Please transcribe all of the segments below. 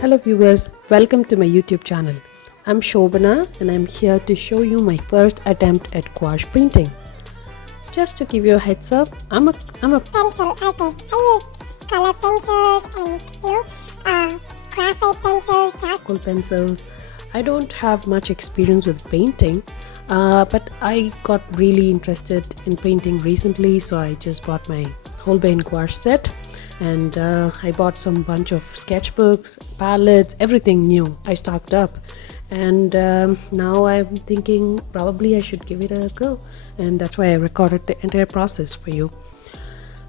Hello viewers, welcome to my YouTube channel. I'm Shobana and I'm here to show you my first attempt at gouache painting. Just to give you a heads up, I'm a pencil artist. I use color pencils and graphite pencils, charcoal pencils. I don't have much experience with painting, but I got really interested in painting recently, so I just bought my whole grain gouache set and I bought some bunch of sketchbooks, palettes, everything new. I stocked up and now I'm thinking probably I should give it a go, and that's why I recorded the entire process for you.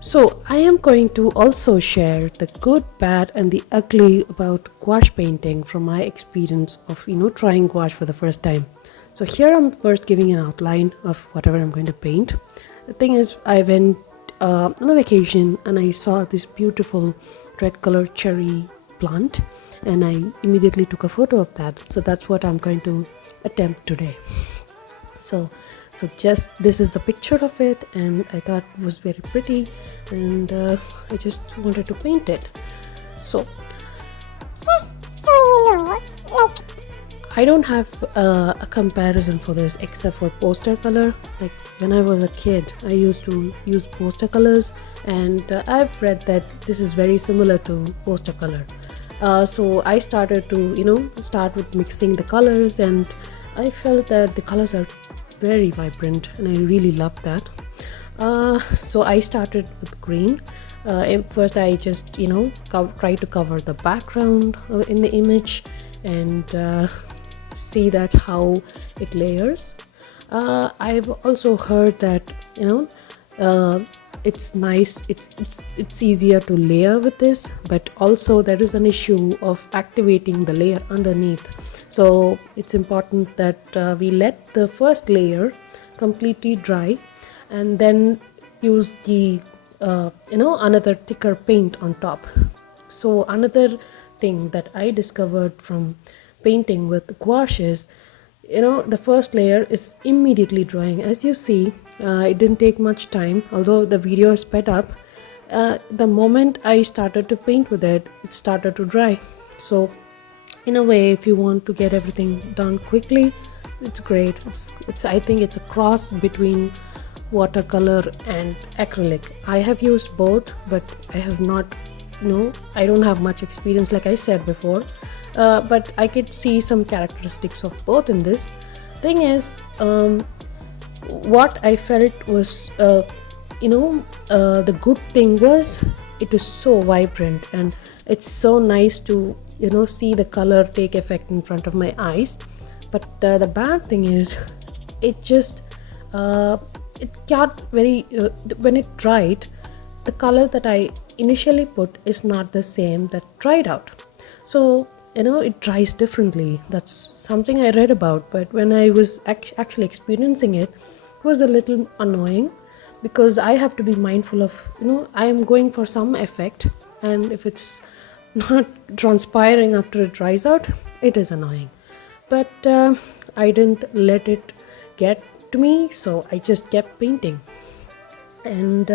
So I am going to also share the good, bad and the ugly about gouache painting from my experience of trying gouache for the first time. So here I'm first giving an outline of whatever I'm going to paint. The thing is, I went on a vacation and I saw this beautiful red colored cherry plant and I immediately took a photo of that. So that's what I'm going to attempt today. So just this is the picture of it and I thought it was very pretty and I just wanted to paint it. So just so you know, like, I don't have a comparison for this except for poster color. Like when I was a kid, I used to use poster colors and I've read that this is very similar to poster color. So I started to start with mixing the colors and I felt that the colors are very vibrant and I really love that. So I started with green. First I just try to cover the background in the image and see that how it layers. I've also heard that it's nice, it's easier to layer with this, but also there is an issue of activating the layer underneath. So it's important that we let the first layer completely dry and then use the another thicker paint on top. So another thing that I discovered from painting with gouache is the first layer is immediately drying. As you see, it didn't take much time, although the video is sped up. The moment I started to paint with it, it started to dry. So in a way, if you want to get everything done quickly, it's great. It's I think it's a cross between watercolor and acrylic. I have used both, but I have not I don't have much experience, like I said before, but I could see some characteristics of both in this. Thing is, what I felt was the good thing was it is so vibrant and it's so nice to see the color take effect in front of my eyes. But the bad thing is it just it got very when it dried, the color that I initially put is not the same that dried out. So it dries differently. That's something I read about, but when I was actually experiencing it, it was a little annoying because I have to be mindful of I am going for some effect, and if it's not transpiring after it dries out, it is annoying. But I didn't let it get to me, so I just kept painting. And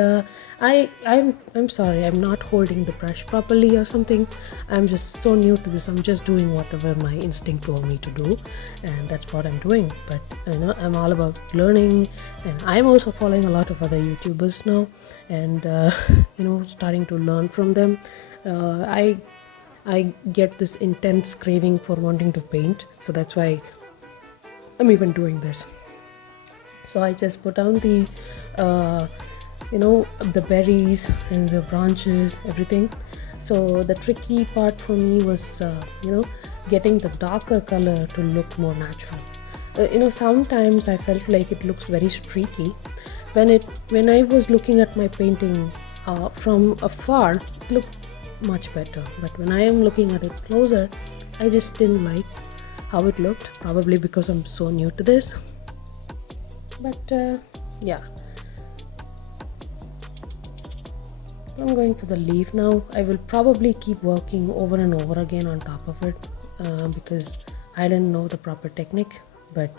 I'm sorry, I'm not holding the brush properly or something. I'm just so new to this. I'm just doing whatever my instinct told me to do, and that's what I'm doing. But I'm all about learning, and I'm also following a lot of other YouTubers now, and starting to learn from them. I get this intense craving for wanting to paint, so that's why I'm even doing this. So I just put down the the berries and the branches, everything. So the tricky part for me was getting the darker color to look more natural. Sometimes I felt like it looks very streaky when I was looking at my painting from afar. It looked much better, but when I am looking at it closer, I just didn't like how it looked, probably because I'm so new to this. But yeah, I'm going for the leaf now. I will probably keep working over and over again on top of it because I didn't know the proper technique, but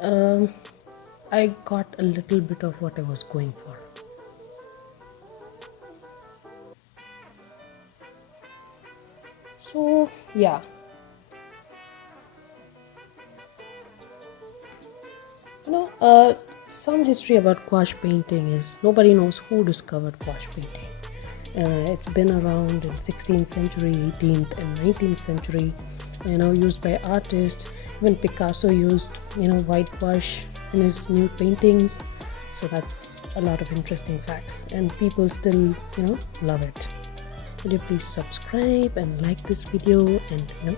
I got a little bit of what I was going for. So yeah, some history about gouache painting is nobody knows who discovered gouache painting. It's been around in 16th century, 18th and 19th century, used by artists. Even Picasso used, white gouache in his nude paintings. So that's a lot of interesting facts, and people still, love it. Would you please subscribe and like this video, and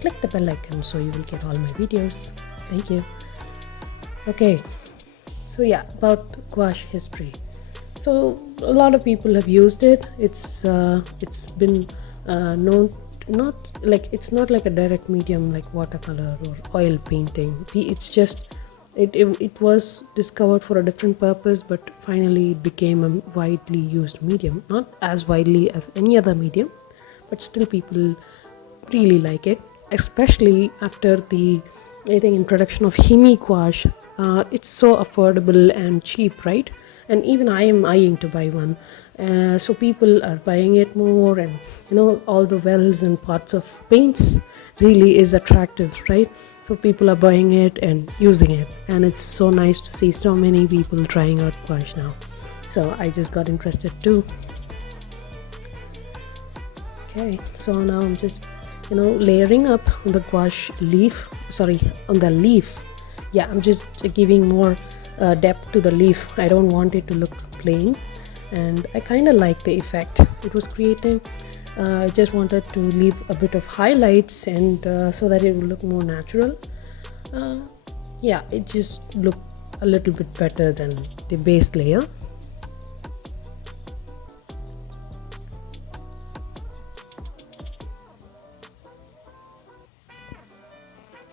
click the bell icon so you will get all my videos. Thank you. Okay, so yeah, about gouache history. So a lot of people have used it. It's been known, not like, it's not like a direct medium like watercolor or oil painting. It's just it was discovered for a different purpose, but finally it became a widely used medium. Not as widely as any other medium, but still people really like it, especially after the, I think, introduction of Himi gouache. It's so affordable and cheap, right? And even I am eyeing to buy one. So people are buying it more, and all the wells and parts of paints really is attractive, right? So people are buying it and using it, and it's so nice to see so many people trying out gouache now. So I just got interested too. Okay, so now I'm just layering up on the gouache leaf, sorry, on the leaf. Yeah, I'm just giving more depth to the leaf. I don't want it to look plain, and I kind of like the effect it was creating. I just wanted to leave a bit of highlights, and so that it will look more natural. Yeah, it just looked a little bit better than the base layer.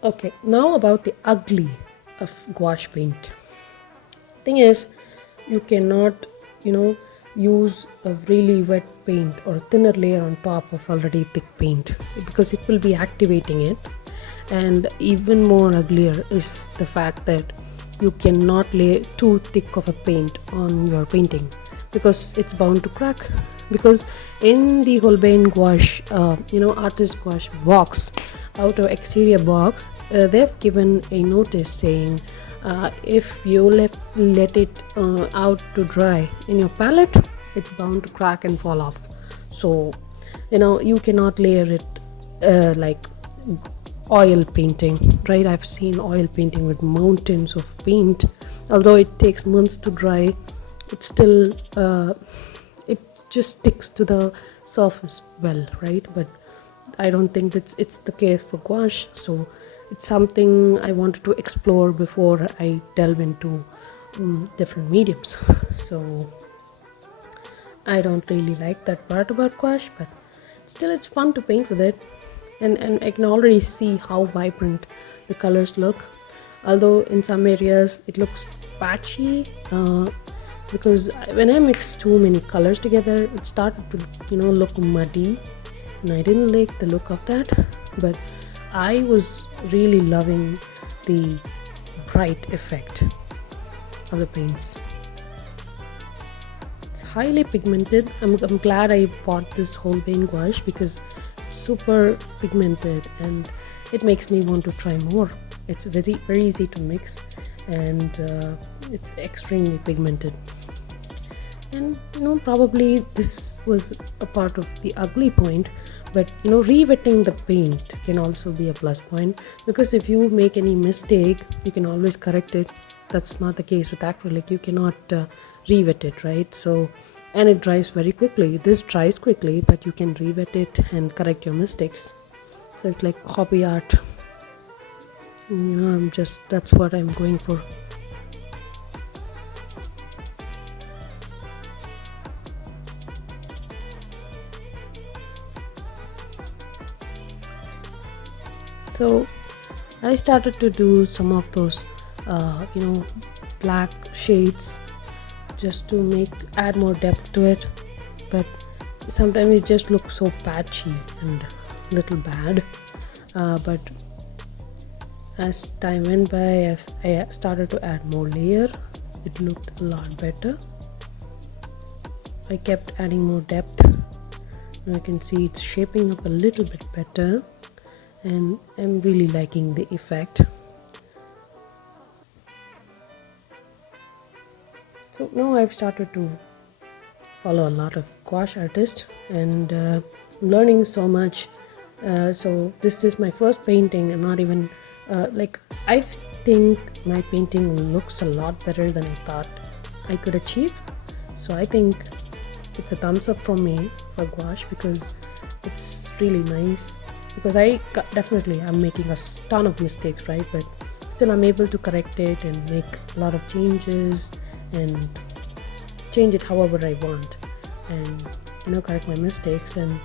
Okay, now about the ugly of gouache paint. Thing is, you cannot, use a really wet paint or thinner layer on top of already thick paint, because it will be activating it. And even more uglier is the fact that you cannot lay too thick of a paint on your painting, because it's bound to crack. Because in the Holbein gouache, artist gouache box, outer exterior box, they've given a notice saying, if you let it out to dry in your palette, it's bound to crack and fall off. So you cannot layer it like oil painting, right? I've seen oil painting with mountains of paint. Although it takes months to dry, it still it just sticks to the surface well, right? But I don't think it's the case for gouache. So it's something I wanted to explore before I delve into different mediums. So I don't really like that part about gouache, but still it's fun to paint with it, and I can already see how vibrant the colors look. Although in some areas it looks patchy, because when I mix too many colors together, it started to look muddy, and I didn't like the look of that. But I was really loving the bright effect of the paints. It's highly pigmented. I'm glad I bought this Holbein gouache, because it's super pigmented and it makes me want to try more. It's very, very easy to mix, and it's extremely pigmented. And probably this was a part of the ugly point, but rewetting the paint can also be a plus point, because if you make any mistake, you can always correct it. That's not the case with acrylic. You cannot rewet it, right? So, and it dries very quickly. This dries quickly, but you can rewet it and correct your mistakes. So it's like hobby art. That's what I'm going for. So I started to do some of those black shades, just to add more depth to it. But sometimes it just looks so patchy and little bad. But as time went by, as I started to add more layer, it looked a lot better. I kept adding more depth I can see it's shaping up a little bit better, and I'm really liking the effect. So now I've started to follow a lot of gouache artists, and I'm learning so much. So this is my first painting. I'm not even like, I think my painting looks a lot better than I thought I could achieve. So I think it's a thumbs up from me for gouache, because it's really nice. Because definitely I'm making a ton of mistakes, right? But still I'm able to correct it and make a lot of changes and change it however I want, and correct my mistakes and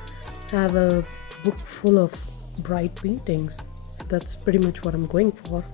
have a book full of bright paintings. So that's pretty much what I'm going for.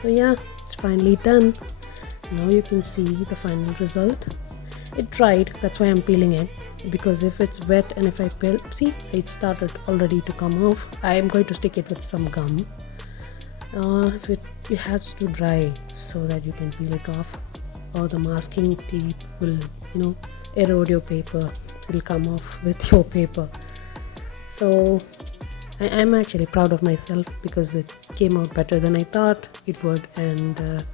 So yeah, it's finally done. Now you can see the final result. It dried, that's why I'm peeling it, because if it's wet and if I peel, see, it started already to come off. I'm going to stick it with some gum. If it has to dry so that you can peel it off, or the masking tape will erode your paper. It'll come off with your paper. So I'm actually proud of myself, because it came out better than I thought it would. And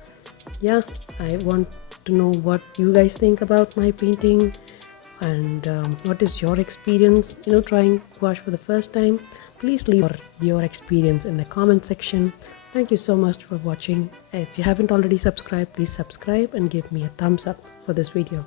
yeah, I want to know what you guys think about my painting, and what is your experience trying gouache for the first time. Please leave your experience in the comment section. Thank you so much for watching. If you haven't already subscribed, please subscribe and give me a thumbs up for this video.